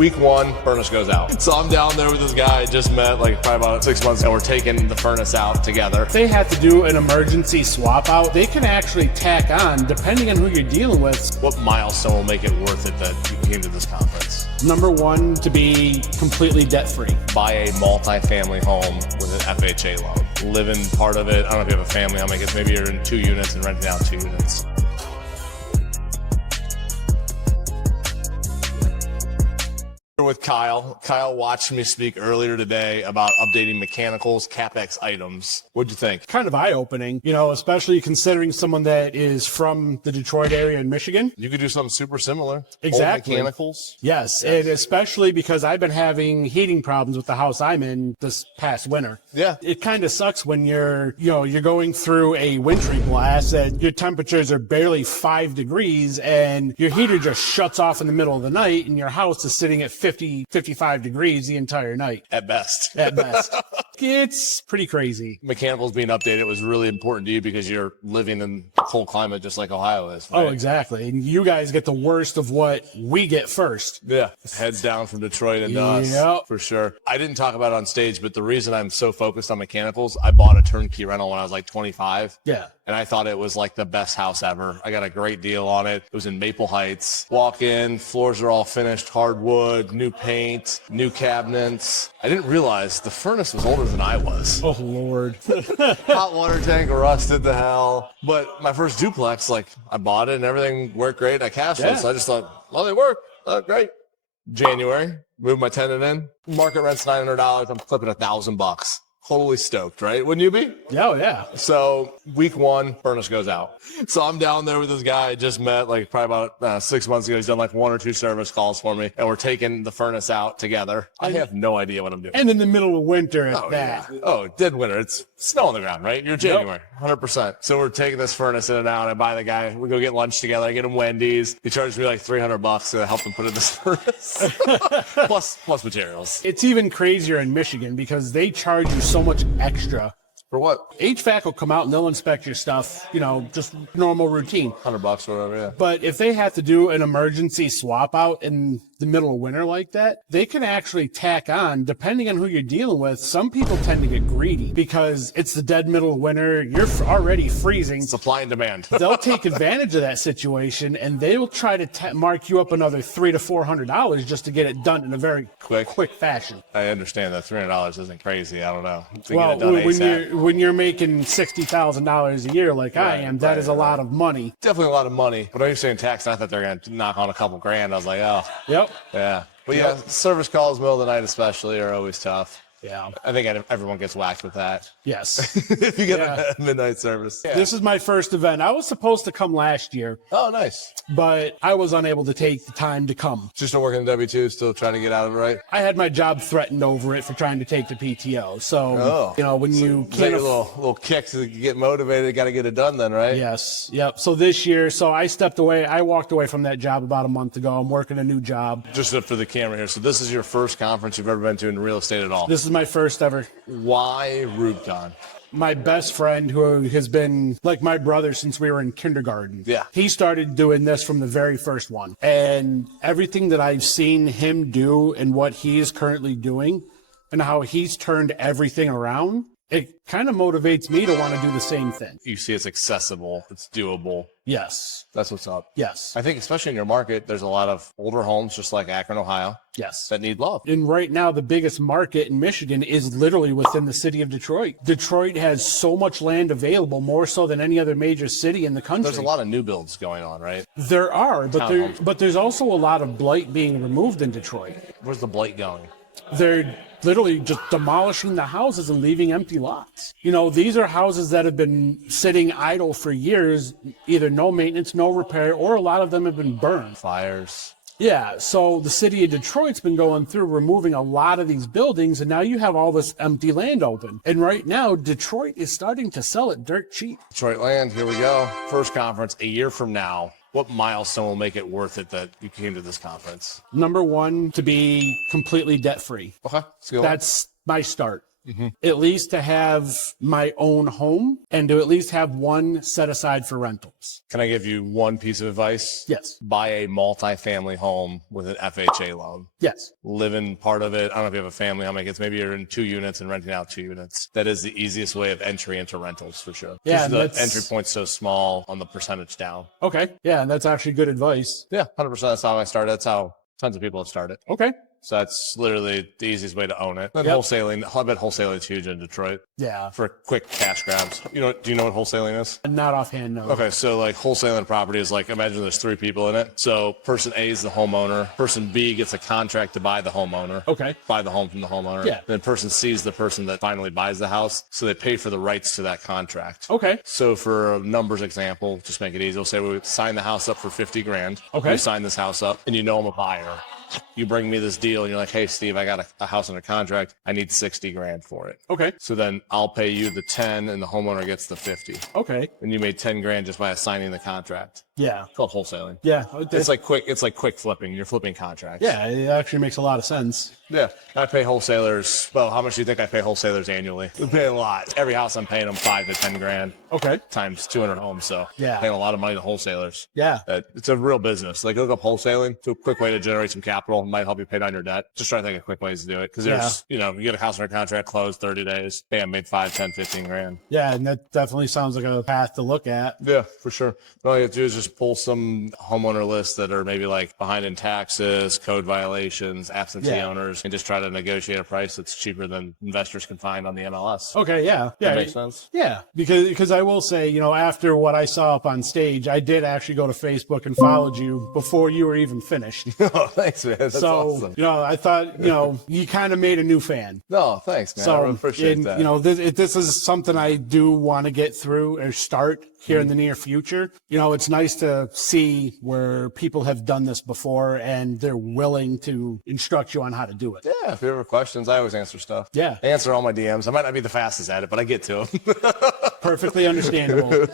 Week one, furnace goes out. So I'm down there with this guy I just met like probably about 6 months ago. We're taking the furnace out together. If they have to do an emergency swap out, they can actually tack on, depending on who you're dealing with. What milestone will make it worth it that you came to this conference? Number one, to be completely debt-free. Buy a multi-family home with an FHA loan. Live in part of it. I don't know if you have a family. I mean, I guess maybe you're in 2 units and renting out 2 units. With Kyle. Kyle watched me speak earlier today about updating mechanicals, CapEx items. What'd you think? Kind of eye-opening, especially considering someone that is from the Detroit area in Michigan. You could do something super similar. Exactly. Old mechanicals. Yes, and especially because I've been having heating problems with the house I'm in this past winter. Yeah. It kind of sucks when you're going through a wintry blast and your temperatures are barely 5 degrees and your heater just shuts off in the middle of the night and your house is sitting at 50, 55 degrees the entire night. At best. At best. It's pretty crazy. Mechanicals being updated was really important to you because you're living in a cold climate just like Ohio is. Right? Oh, exactly. And you guys get the worst of what we get first. Yeah. Heads down from Detroit and us. Yep. For sure. I didn't talk about it on stage, but the reason I'm so focused on mechanicals, I bought a turnkey rental when I was like 25. Yeah. And I thought it was like the best house ever. I got a great deal on it. It was in Maple Heights. Walk in, floors are all finished, hardwood, new paint, new cabinets. I didn't realize the furnace was older than I was. Oh, Lord. Hot water tank rusted to hell. But my first duplex, like I bought it and everything worked great. I cashed it. So I just thought, well, they work. Great. January, moved my tenant in. Market rent's $900. I'm flipping $1,000. Totally stoked, right? Wouldn't you be? Oh, yeah. So week one, furnace goes out. So I'm down there with this guy I just met like probably about 6 months ago. He's done like 1 or 2 service calls for me, and we're taking the furnace out together. I have no idea what I'm doing. And in the middle of winter at that. Yeah. Oh, dead winter. It's snow on the ground, right? You're January, 100%. So we're taking this furnace in and out. I buy the guy. We go get lunch together. I get him Wendy's. He charges me like $300 to help him put in this furnace. plus materials. It's even crazier in Michigan because they charge you so much extra. For what? HVAC will come out and they'll inspect your stuff, just normal routine. $100 or whatever, yeah. But if they have to do an emergency swap out in the middle of winter like that, they can actually tack on, depending on who you're dealing with. Some people tend to get greedy because it's the dead middle of winter. You're already freezing. Supply and demand. They'll take advantage of that situation and they will try to mark you up another $300 to $400 just to get it done in a very quick fashion. I understand that $300 isn't crazy. I don't know. Well, when you're making $60,000 a year like I am, that is a lot of money. Definitely a lot of money. But I understand tax, not that they're going to knock on a couple grand. I was like, oh. Yep. Yeah. But yeah, service calls, middle of the night especially, are always tough. Yeah. I think everyone gets whacked with that. Yes. If you get a midnight service. Yeah. This is my first event. I was supposed to come last year. Oh, nice. But I was unable to take the time to come. Just still working W-2, still trying to get out of it, right? I had my job threatened over it for trying to take the PTO. So, when you can't... a little kick to get motivated, got to get it done then, right? Yes. Yep. So this year, I stepped away. I walked away from that job about a month ago. I'm working a new job. Just for the camera here. So this is your first conference you've ever been to in real estate at all? This is my first ever. Why Rubicon? My best friend, who has been like my brother since we were in kindergarten. Yeah. He started doing this from the very first one. And everything that I've seen him do and what he is currently doing and how he's turned everything around, it kind of motivates me to want to do the same thing. You see it's accessible, it's doable. Yes. That's what's up. Yes. I think especially in your market, there's a lot of older homes, just like Akron, Ohio. Yes. That need love. And right now, the biggest market in Michigan is literally within the city of Detroit. Detroit has so much land available, more so than any other major city in the country. There's a lot of new builds going on, right? There are, but there's also a lot of blight being removed in Detroit. Where's the blight going? They're literally just demolishing the houses and leaving empty lots. These are houses that have been sitting idle for years, either no maintenance, no repair, or a lot of them have been burned. Fires. Yeah, so the city of Detroit's been going through removing a lot of these buildings, and now you have all this empty land open. And right now, Detroit is starting to sell it dirt cheap. Detroit land, here we go. First conference a year from now. What milestone will make it worth it that you came to this conference? Number one, to be completely debt-free. Okay, let's go. That's my start. at least to have my own home and to at least have one set aside for rentals. Can I give you one piece of advice? Yes. Buy a multi-family home with an FHA loan. Yes. Live in part of it. I don't know if you have a family, how many kids. Maybe you're in 2 units and renting out 2 units. That is the easiest way of entry into rentals for sure. Yeah, the entry point's so small on the percentage down. Okay. Yeah, and that's actually good advice. Yeah, 100%. That's how I started. That's how tons of people have started. Okay. So that's literally the easiest way to own it. And Yep. wholesaling, I bet wholesaling is huge in Detroit Yeah. for quick cash grabs. Do you know what wholesaling is? Not offhand, no. Okay, so like wholesaling property is like, imagine there's 3 people in it. So person A is the homeowner. Person B gets a contract to buy the homeowner. Okay. Buy the home from the homeowner. Yeah. Then person C is the person that finally buys the house. So they pay for the rights to that contract. Okay. So for a numbers example, just make it easy. We'll say we sign the house up for 50 grand. Okay. We sign this house up and you know I'm a buyer. You bring me this deal and you're like, hey, Steve, I got a house under contract. I need 60 grand for it. Okay. So then I'll pay you the 10 and the homeowner gets the 50. Okay. And you made 10 grand just by signing the contract. Yeah. It's called wholesaling. Yeah. It's like quick flipping. You're flipping contracts. Yeah, it actually makes a lot of sense. Yeah. I pay wholesalers. Well, how much do you think I pay wholesalers annually? We pay a lot. Every house I'm paying them 5 to 10 grand. Okay. Times 200 homes. So Yeah. paying a lot of money to wholesalers. Yeah. It's a real business. Like look up wholesaling. It's a quick way to generate some capital. It might help you pay down your debt. Just try to think of quick ways to do it. Because there's, you get a house under contract, closed 30 days. Bam, made 5, 10, 15 grand. Yeah, and that definitely sounds like a path to look at. Yeah, for sure. All you have to do is just pull some homeowner lists that are maybe like behind in taxes, code violations, absentee owners, and just try to negotiate a price that's cheaper than investors can find on the MLS. Okay, yeah. Yeah. That makes sense. Yeah, because I will say, after what I saw up on stage, I did actually go to Facebook and followed you before you were even finished. Oh, thanks, man. That's so, awesome. I thought, you kind of made a new fan. No, thanks, man. I really appreciate that. This is something I do want to get through or start here in the near future. It's nice to see where people have done this before and they're willing to instruct you on how to do it. Yeah, if you have questions, I always answer stuff. Yeah. I answer all my DMs. I might not be the fastest at it, but I get to them. Perfectly understandable.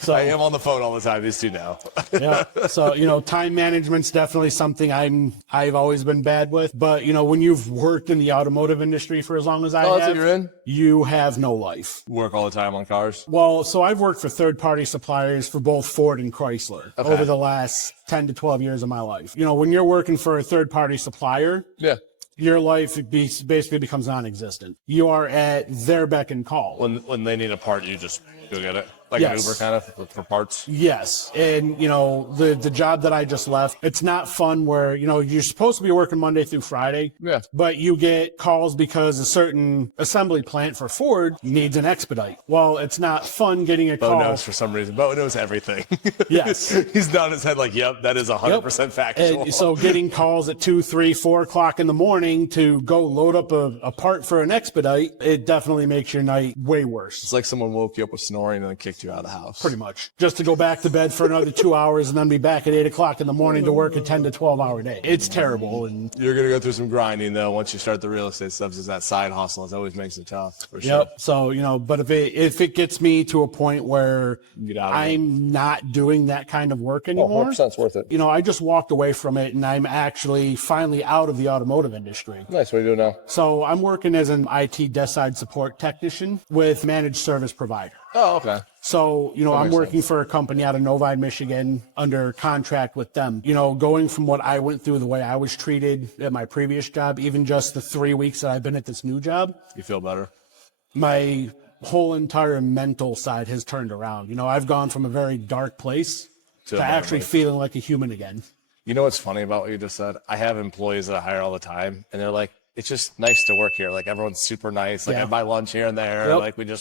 So, I am on the phone all the time. These two now. Yeah. So, time management's definitely something I've always been bad with. But, when you've worked in the automotive industry for as long as I Oh, that's have, what you're in? you have no life. Work all the time on cars. Well, so I've worked for third-party suppliers for both Ford and Chrysler over the last 10 to 12 years of my life. When you're working for a third-party supplier, Yeah. your life basically becomes non-existent. You are at their beck and call. When they need a part, you just go get it. Like Yes. an Uber kind of for parts. Yes. And, the job that I just left, it's not fun where, you're supposed to be working Monday through Friday. Yeah. But you get calls because a certain assembly plant for Ford needs an expedite. Well, it's not fun getting a Bo call. knows for some reason. Bo knows everything. Yes. He's nodding his head like, yep, that is 100% factual. And so getting calls at 2, 3, 4 o'clock in the morning to go load up a part for an expedite, it definitely makes your night way worse. It's like someone woke you up with snoring and then kicked you out of the house. Pretty much. Just to go back to bed for another 2 hours and then be back at 8 o'clock in the morning to work a 10 to 12 hour day. It's terrible. And You're going to go through some grinding, though, once you start the real estate stuff. Is that side hustle. It always makes it tough, for sure. Yep. So, but if it gets me to a point where Get out of it. I'm not doing that kind of work anymore, 100% worth it. I just walked away from it and I'm actually finally out of the automotive industry. Nice. What are you doing now? So I'm working as an IT desk side support technician with managed service provider. Oh, okay. So, I'm makes working for a company out of Novi, Michigan under contract with them. Going from what I went through, the way I was treated at my previous job, even just the 3 weeks that I've been at this new job, You feel better? my whole entire mental side has turned around. I've gone from a very dark place To to a better actually place. feeling like a human again. You know what's funny about what you just said? I have employees that I hire all the time, and they're like, it's just nice to work here. Like, everyone's super nice. Like, Yeah. I buy lunch here and there. Yep. Like,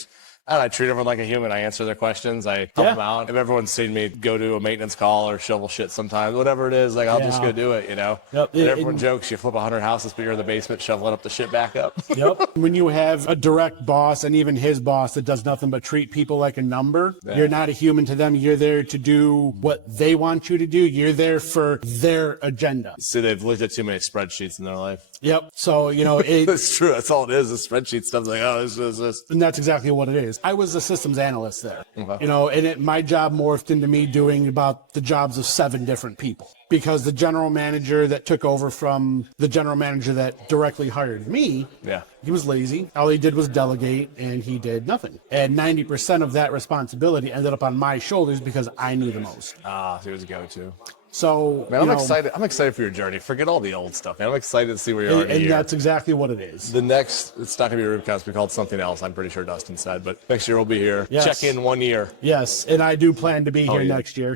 I treat everyone like a human. I answer their questions. I help them out. If everyone's seen me go to a maintenance call or shovel shit sometimes, whatever it is, like, I'll just Yeah. go do it, Yep. And everyone jokes, you flip 100 houses, but you're in the basement shoveling up the shit back up. Yep. When you have a direct boss and even his boss that does nothing but treat people like a number, you're not a human to them. You're there to do what they want you to do. You're there for their agenda. See, they've looked at too many spreadsheets in their life. Yep. So, It's true. That's all it is. The spreadsheet stuff. Like, oh, this. and that's exactly what it is. years. I was a systems analyst there, Okay. you know, and my job morphed into me doing about the jobs of 7 different people, because the general manager that took over from the general manager that directly hired me, Yeah. he was lazy. All he did was delegate, and he did nothing. And 90% of that responsibility ended up on my shoulders because I knew the most. Ah, so he was a go-to. So, Man, I'm excited. I'm excited for your journey. Forget all the old stuff, man. I'm excited to see where you are in a and year. that's exactly what it is. The next, it's not going to be a Rubcast. It's called something else. I'm pretty sure Dustin said, but next year we'll be here. Yes. Check in 1 year. Yes, and I do plan to be here yeah. next year.